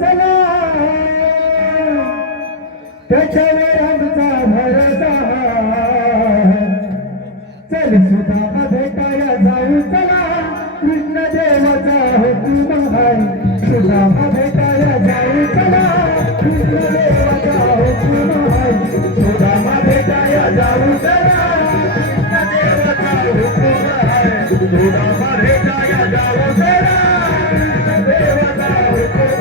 चला त्याच्यावर आमचा भरोसा चल सुद्धा भेटायला जाऊ चला कृष्ण देवाचा हुकूम आहे सुद्धा भेटायला जाऊ चला कृष्ण देवाचा हुकूम आहे सुद्धा भेटायला जाऊ चला कृष्ण देवाचा हुकूम आहे सुद्धा भेटायला जाऊ चला कृष्ण देवाचा हुकूम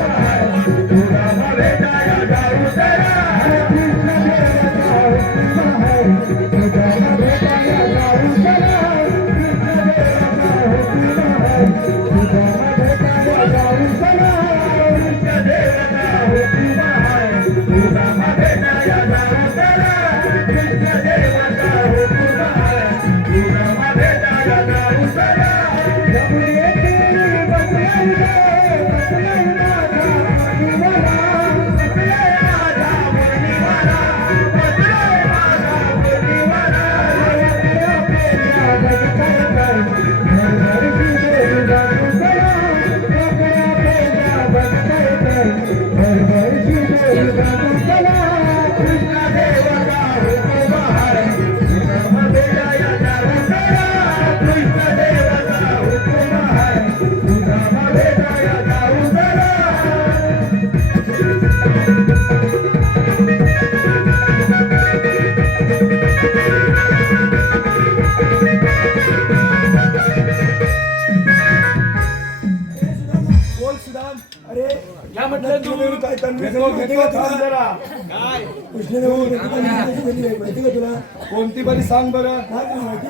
आहे सुद्धा भेटायला जाऊ चला कृष्ण देवाचा हुकूम आहे सुद्धा भेटायला जाऊ चला कृष्ण देवाचा हुकूम आहे सुद्धा भेटायला जाऊ चला कृष्ण देवाचा हुकूम आहे सुद्धा भेटायला जाऊ चला कृष्ण देवाचा हुकूम आहे सुद्धा भेटायला जाऊ चला कोणती बरी सांग बरं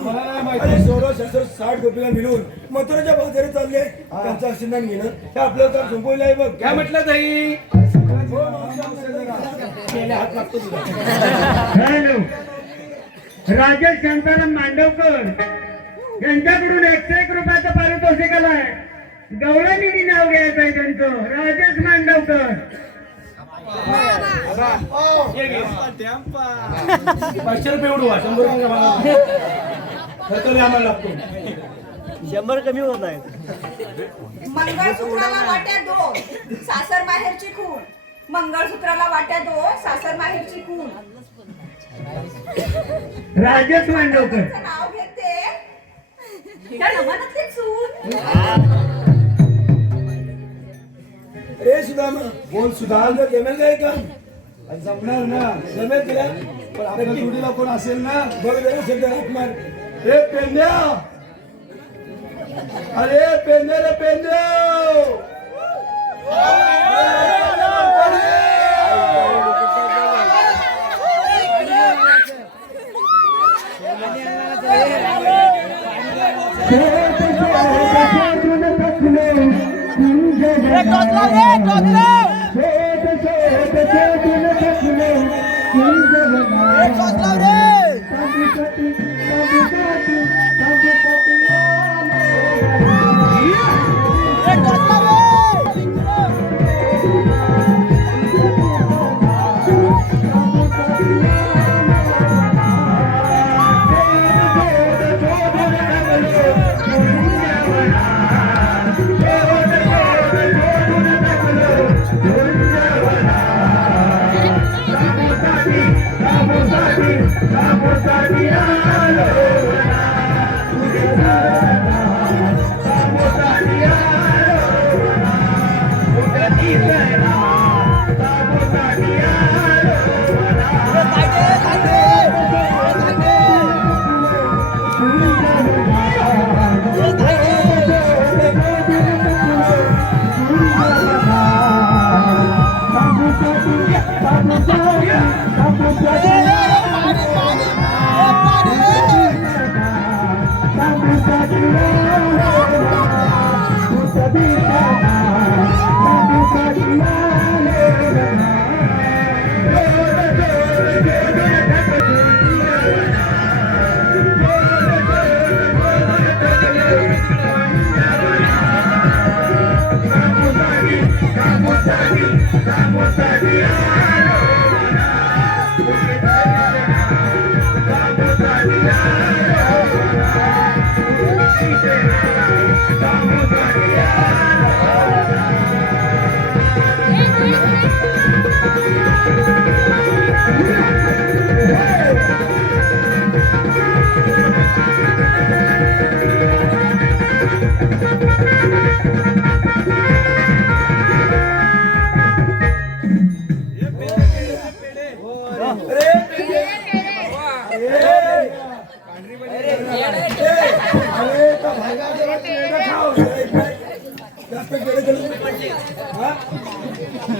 मला नाही माहिती 1660 गोपीला मिळून मथुराच्या बाजारात चालले त्यांचं आशीर्वाद घेणं हे आपलं तर संपवलं आहे बघ काय म्हटलं ताई हात लागतो तुला हॅलो राजेश शांताराम मांडवकर यांच्याकडून 101 रुपयाचं पारितोषिक आलंय गवळणीने नाव घ्यायचं आहे त्यांचं राजेश मांडवकर 500 रुपये उडवा 100 रुपये खर्च आम्हाला लागतो 100 कमी होत नाही मंगळसूत्राला वाट्या 2 सासर माहेरची खून मंगळसूत्राला वाट्या 2 सासर माहेरची खून राजेश मांडवकर नाव घेते त्या नमनातली चूल रे सुदामा बोल सुदामा जमेल काय का जमणार ना जमेल तुला पण आपल्या जोडीला कोण असेल ना बघ जरा शब्द हात मार हे पेंड्या अरे पेंड्या रे पेंड्या Yeah. जास्त गेले गेले हा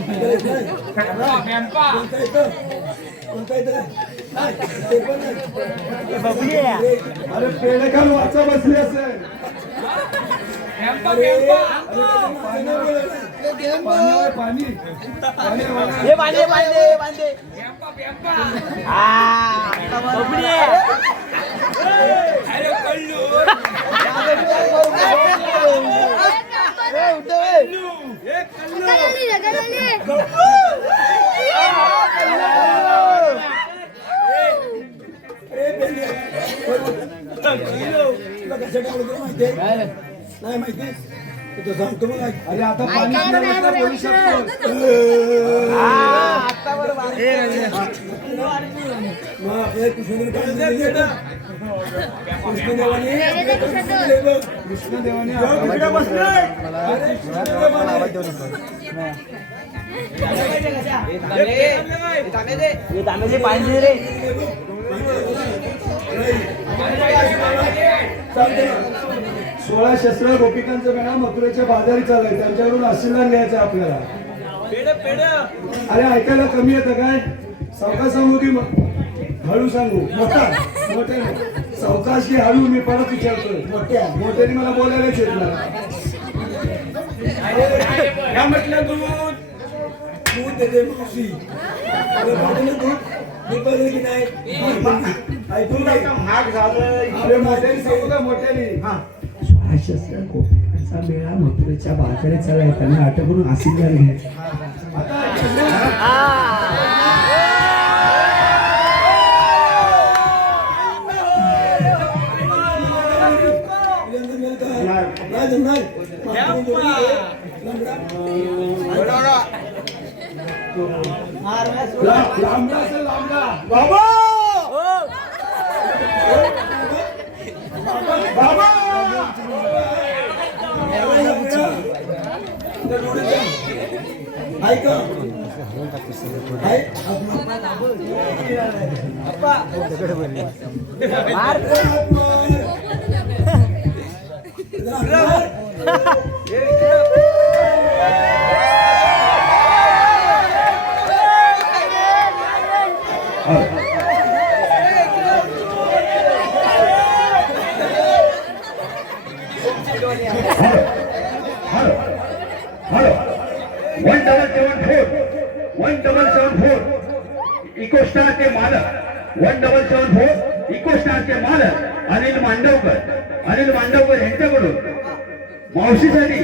गेलेच नाही कोणता येतं कोणता येतं नाही ते पण नाही बबली आहे. अरे पेढे खाल वाचा बसली असेल पाणी पाणी हे बांधे बांधे बांधे हा बबली आहे. नाही माहिती तू सांगतो मग अरे आता पाणी बोलू शकतो मग आपल्या कृष्णदेवाने हे तांबेचे पाणी दे रे. सोळा शस्त्र गोपिकांचा मेळा मथुरेच्या बाजारी चाललाय त्यांच्याकडून आशीर्वाद घ्यायचा आपल्याला अरे ऐकायला कमी येतं काय सावकाश सांगू की हळू सांगू मोठा मोठ्याने सावकाश की हळू मी परत विचारतोय मोठ्याने मला बोलायलाच येत नाही काय म्हटलं तू दूध देते मावशी दूध पाहिजे की नाही ऐकून काय महाग झालं अरे मोठ्याने सांगू का मोठ्याने शस्त्र गोपिकांचा मेळा मथुरेच्या बाजारी चाललाय त्यांना अटक करून आशीर्वाद घ्यायचा लांबडा असेल लांबडा बाबा बाबा ऐका इकोस्टार के मालक 1774 इकोस्टार के मालक अनिल मांडवकर यांच्याकडून मावशीसाठी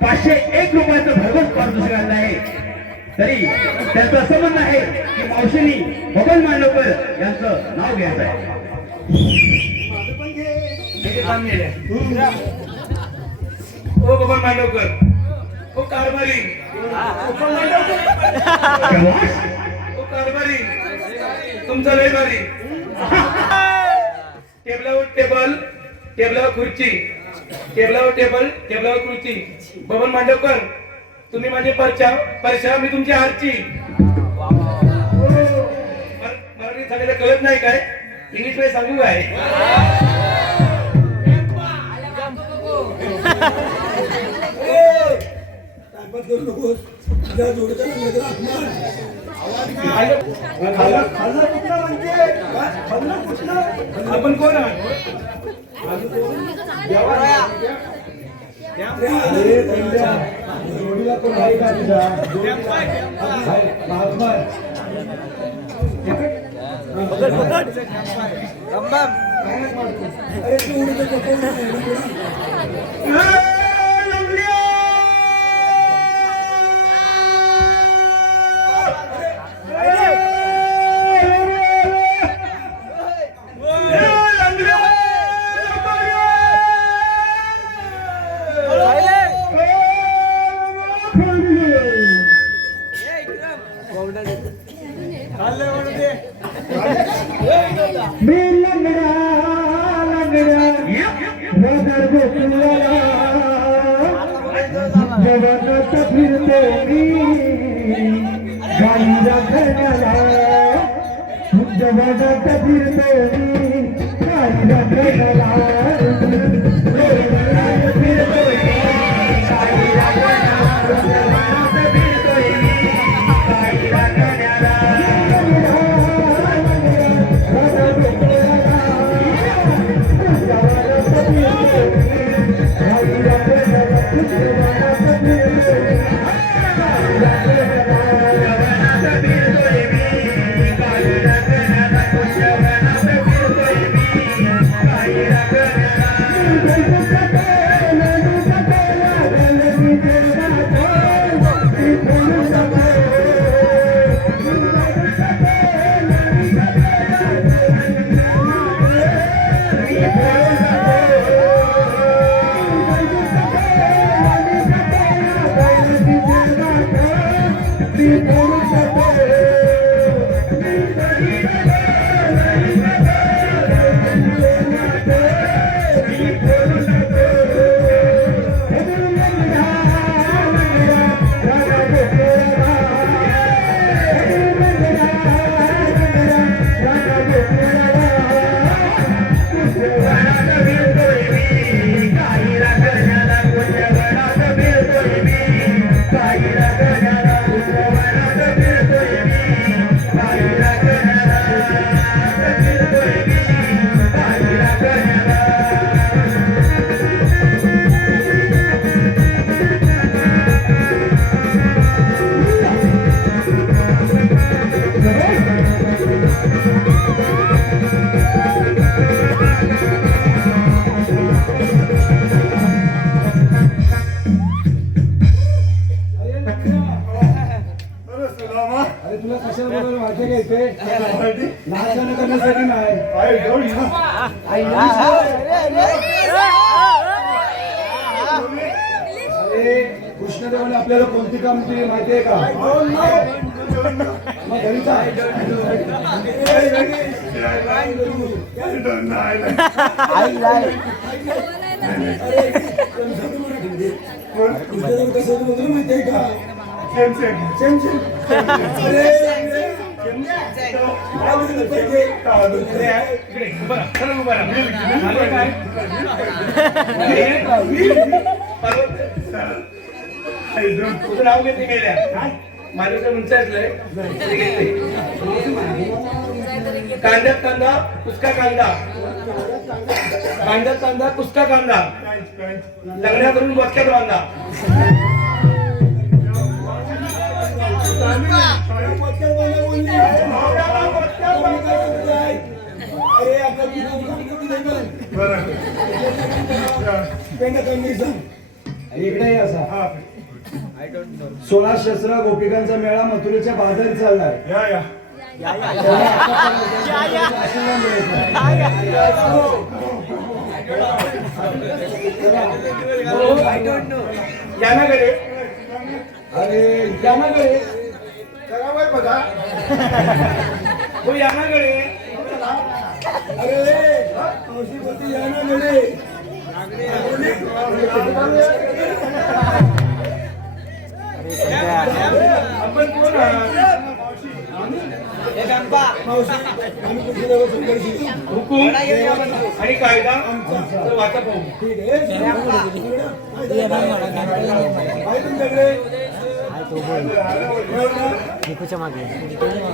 501 रुपयाचं भरघोस पारितोषिक आणलं आहे. तरी त्यांचं असं म्हणणं आहे की मावशीनी बबन मांडवकर यांचं नाव घ्यायचं आहे. ओ बबन मांडवकर ओ कारभारी ओ कारभारी तुमचा लय भारी टेबलावर टेबल टेबलावर खुर्ची टेबलावर टेबल टेबलावर खुर्ची बबन मांडवकर तुम्ही माझे परशा मी तुमची आरची मराठी सांगायला कळत नाही काय इंग्लिश मध्ये सांगू काय करू नकोस तुझ्या जोडीचा नजर असणार खाल्ला कुठला म्हणजे खाल्ला कुठला आपण कोण आहात अरे त्यांच्या जोडीला कोण आहे का तुझ्या महात्मा अरे तू उडीचं कोण फिरतो अरे कृष्णदेवाने आपल्याला कोणती काम केली माहिती आहे का? मग घरी जा. कृष्णदेव कसं होतं माहिती आहे का? सेम. अरे, काय बोललं पाहिजे? इकडे उभा राहा, सरळ उभा राहा. झालं काय? तुझं नाव घेते गेल्या माझ्याकडे उंच असलंय कांद्यात कांदा कुसका कांदा कांद्यात कांदा कुसका कांदा लग्ना करून बसक्यात बांधा अरे आपल्या इकडे असा 16 शस्त्र गोपिकांचा मेळा मथुरेच्या बाजारी चाललाय. यानाकडे अरे यानाकडे करावं बघा. हो यानाकडे अरे मावशी बोलते यानाकडे. आपण कोण आहात? मावशी आम्ही कृष्णदेव संघर्षी. हुकूम आणि कायदा तर वाचा पाहू. ठीक आहे. आहे तुमच्याकडे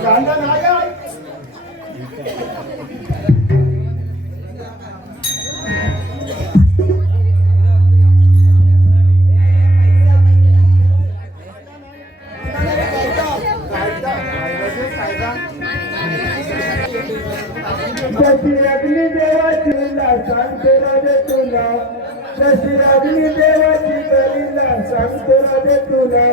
कांदा नाही आहे. जशी अग्नी देवाची सांगतो राजे तुला जशी अग्नी देवाची गलीला सांगतो राजे तुला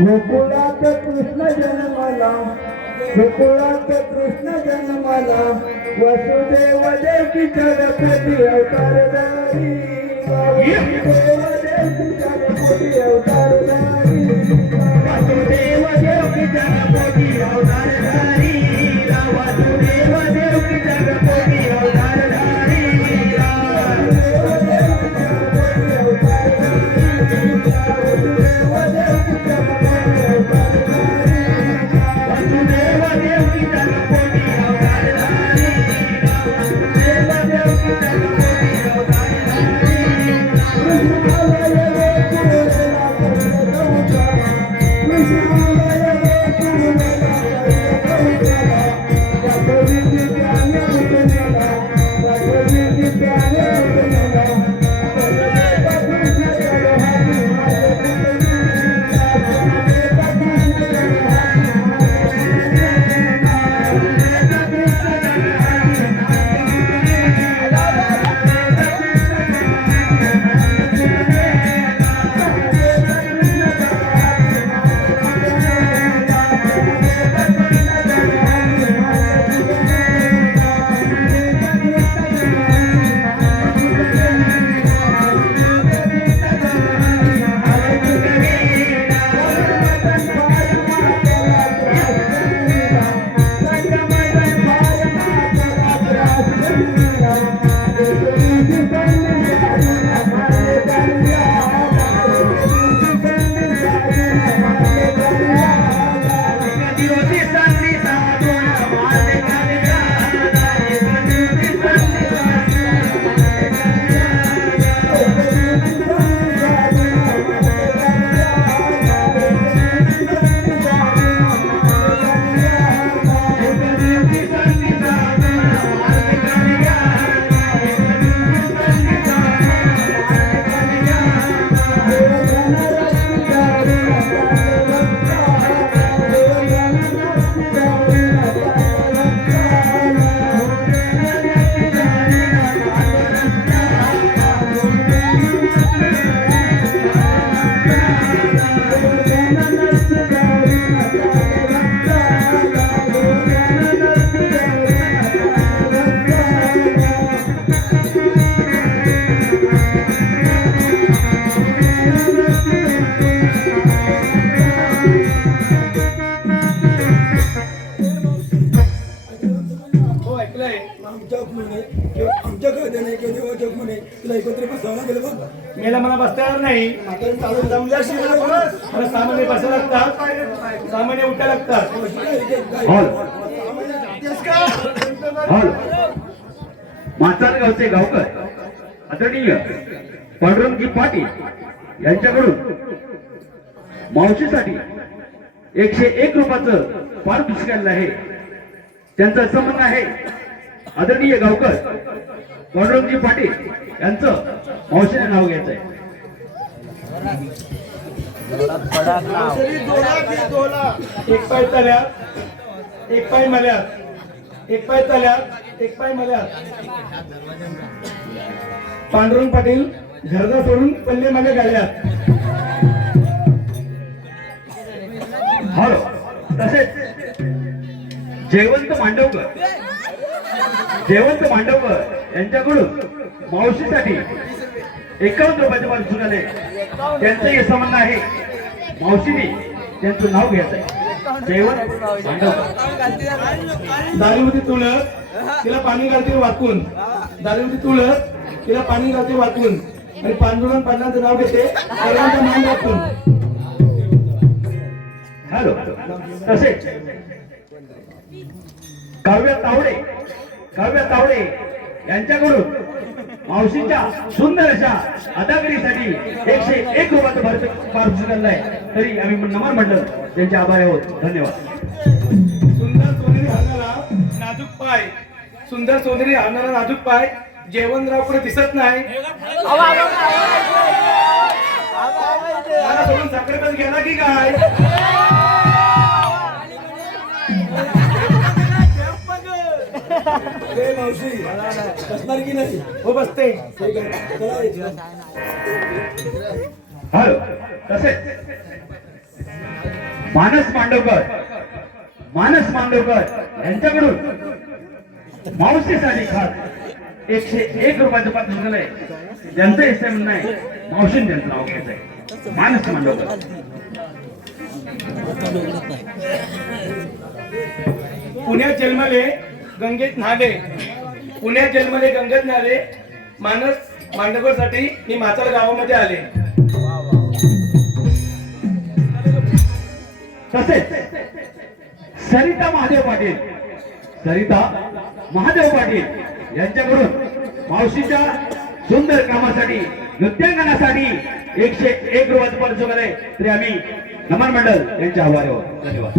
गोकुळात कृष्ण जन्माला गोकुळात कृष्ण जन्माला वसुदेव देवकीच्या रथाची अवतारधारी वसुदेव देवकीच्या रथाची अवतारधारी वसुदेव देवकीच्या रथाची अवतारधारी वसुदेव देवकीच्या रथाची अवतारधारी Krishna ऐकलंय आमच्या म्हणे किंवा आमच्या कळते नाही किंवा देवाच्या म्हणे तुला एकत्र बसावं लागेल बघ. मेला मला बसता येणार नाही. म्हातारी चालून जमल्याशिवाय बस. मला सामान्य बसा लागतात, सामान्य उठा लागतात. हॉल हॉल माचारगावचे गावकर आदरणीय पांडुरंगजी पाटील यांच्याकडून मावशीसाठी 101 रुपयाचं पारितोषिक केलेलं आहे. त्यांचा संबंध आहे आदरणीय गावकर पांडुरंगजी पाटील यांचं मावशीने नाव घ्यायचं आहे. एक पाय तल्यात, एक पाय मल्यात, एक पाय तल्यात, एक पाय मल्यात. पांडुरंग पाटील घरदा सोडून पल्ले मागे गाड्यात. हॅलो तसेच जयवंत मांडवकर यांच्याकडून मावशीसाठी 51 रुपयाचे पारितोषिक आले. त्यांचंही संबंध आहे मावशीने त्यांचं नाव घ्यायचं आहे. जयवंत मांडवकर. दारीमध्ये तुळस तिला पाणी घालते वाकून, दारीमध्ये तुळस तिला पाणी घालते वाकून आणि पांडुरंग पाटलांचं नाव घेते सर्वांचं मान राखून. हॅलो तसेच काव्य तावडे यांच्याकडून मावशीच्या सुंदर अशा अदाकारीसाठी 101 रुपयाचं पारितोषिक आलेलं आहे. तरी आम्ही नमन मंडळ त्यांचे आभारी आहोत. धन्यवाद. सुंदर सोनेरी हारणारा नाजूक पाय, सुंदर सोनेरी हारणारा नाजूक पाय जयवंतराव पुढे दिसत नाही. मला सोडून साखरेपण गेला की काय? ए मावशी बसणार की नाही? हो बसते. ठीक आहे. चला इथं. हॅलो तसेच मानस मांडवकर यांच्याकडून मावशीसाठी खास 101 रुपयाचं पारितोषिक आलंय. त्यांचं हिस्सा म्हणणं आहे मावशीने त्यांचं नाव घ्यायचं आहे. मानस मांडवकर. पुण्यात जन्मले गंगेत न्हाले, पुण्यात जन्मले गंगेत न्हाले. मानस मांडवकरसाठी मी माचाळ गावामध्ये आले. तसेच सरिता महादेव पाटील यांच्याकडून मावशीच्या सुंदर कामासाठी नृत्यांगनासाठी 101 रुपयाचं पारितोषिक आलंय. तरी आम्ही नमन मंडळ यांचे आभारी आहोत. धन्यवाद.